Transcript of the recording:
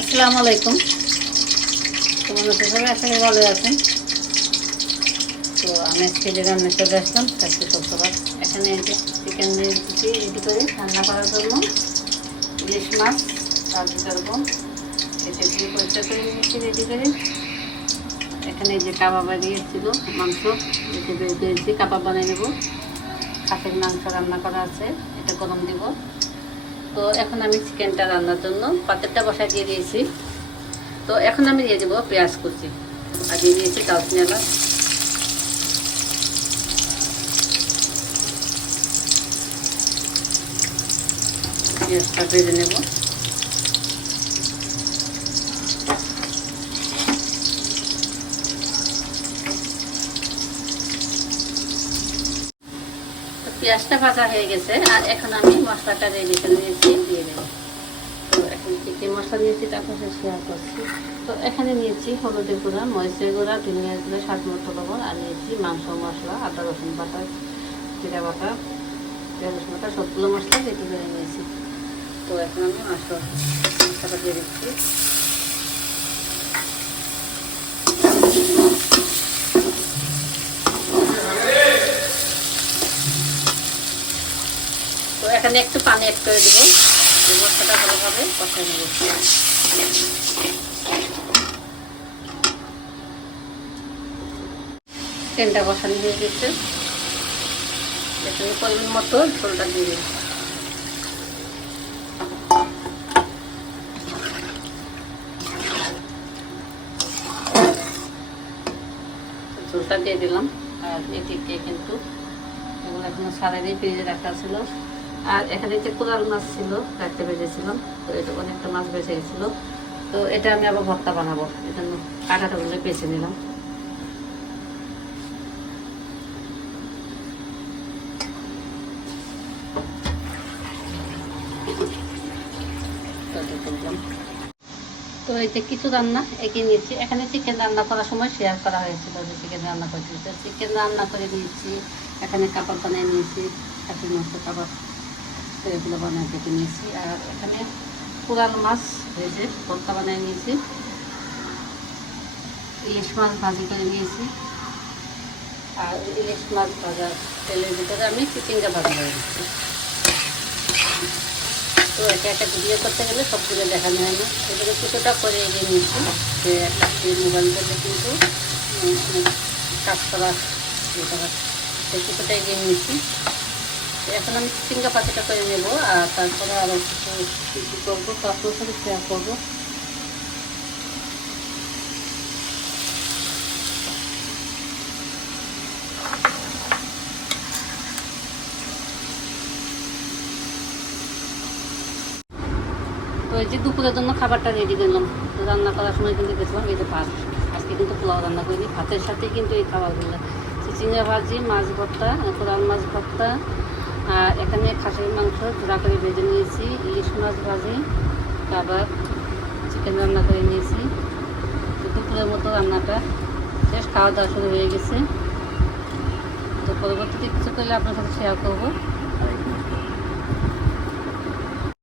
আসসালামু আলাইকুম। তোমার সবাই আশা করি ভালো আছেন তো আমি আজকে যে রান্না চলে আসলাম আজকে শুক্রবার এখানে চিকেন দিয়েছি রেডি করে রান্না করার জন্য। ইলিশ মাছ রান্না করব এটা দিয়ে পরিষ্কার করে নিয়েছি রেডি করে। এখানে যে কাবাব দিয়েছিল, মাংস। এতে বের দিয়েছি, কাবাব বানিয়ে নেব। খাসির মাংস রান্না করা আছে, এটা গরম দিব। তো এখন আমি চিকেনটা রান্নার জন্য পাতেরটা বসায় দিয়ে দিয়েছি। তো এখন আমি দিয়ে দেবো পেঁয়াজ কুচি। আর দিয়ে দিয়েছি দালচিনি এলাচ। পেঁয়াজটা ভেজে নেব। পেঁয়াজটা ভাজা হয়ে গেছে, আর এখন আমি মশলাটা রেডি করে নিয়েছি, দিয়ে দেবো। তো এখন কী মশলা নিয়েছি তারপর শেয়ার করছি। তো এখানে নিয়েছি হলুদের গুঁড়া, মরিচের গুঁড়া, ধনিয়ার গুঁড়া, স্বাদ মতো লবণ, আর নিয়েছি মাংস মশলা, আদা, রসুন বাটা, জিরা বাটা পেঁয়াজ রসুন বাটা, সবগুলো মশলা রেডি করে নিয়েছি। তো এখন আমি মশলা মশলাটা দিয়ে দিচ্ছি। এখানে একটু পানি অ্যাড করে দেবো। মশলাটা ভালোভাবে কষাই নেব। তেলটা বসানো হয়ে গেছে। এখানে পরিমাণ মতো ঝোলটা দিয়ে ঝোলটা দিয়ে দিলাম। আর এদিকে কিন্তু এগুলো এখনও সারা দিয়ে ফ্রিজে রাখা ছিল। আর এখানে যে কোরাল মাছ ছিল রাখতে বেজেছিলাম, তো এটা অনেকটা মাছ বেঁচে গেছিল। তো এটা আমি আবার ভর্তা বানাবো এটা কাঁটাটা বলে বেছে নিলাম। তো এই যে কিছু রান্না এঁকে নিয়েছি। এখানে চিকেন রান্না করার সময় শেয়ার করা হয়েছিল যে চিকেন রান্না করছি তো চিকেন রান্না করে নিয়েছি, এখানে কাবাব বানিয়ে নিয়েছি কাবাব। এগুলো বানিয়ে কেটে নিয়েছি। আর এখানে পুরাল মাছ হয়েছে ভর্তা বানিয়ে নিয়েছি। ইলিশ মাছ ভাজি করে নিয়েছি। আর ইলিশ মাছ ভাজা তেলের ভিতরে আমি চিচিঙ্গা ভাজা করে দিচ্ছি তো একা একটা ভিডিও করতে গেলে সবগুলো দেখানো হয় না। এগুলো কিছুটা করে এগিয়ে নিয়েছি, যে একটা মোবাইল থেকে কিন্তু কাজ করা ইয়ে কিছুটা এগিয়ে নিয়েছি। এখন আমি চিঙ্গা পাখিটা করে নেব, আর তারপরে আরও কিছু করব শেয়ার করব। তো এই যে দুপুরের জন্য খাবারটা রেডি করলাম, রান্না করার সময় কিন্তু দেখলাম এই যে ভাত। আজকে কিন্তু পোলাও রান্না করিনি, ভাতের সাথে কিন্তু এই খাবারগুলো। চিচিঙ্গা ভাজি, মাছ ভর্তা, কোরাল মাছ ভর্তা আর এখানে খাসির মাংস চূড়া করে ভেজে নিয়েছি, ইলিশ মাছ ভাজি, কাবাব, চিকেন রান্না করে নিয়েছি। দুপুরের মতো রান্নাটা। শেষ খাওয়া দাওয়া শুরু হয়ে গেছে। তো পরবর্তীতে কিছু করলে আপনার সাথে শেয়ার করব।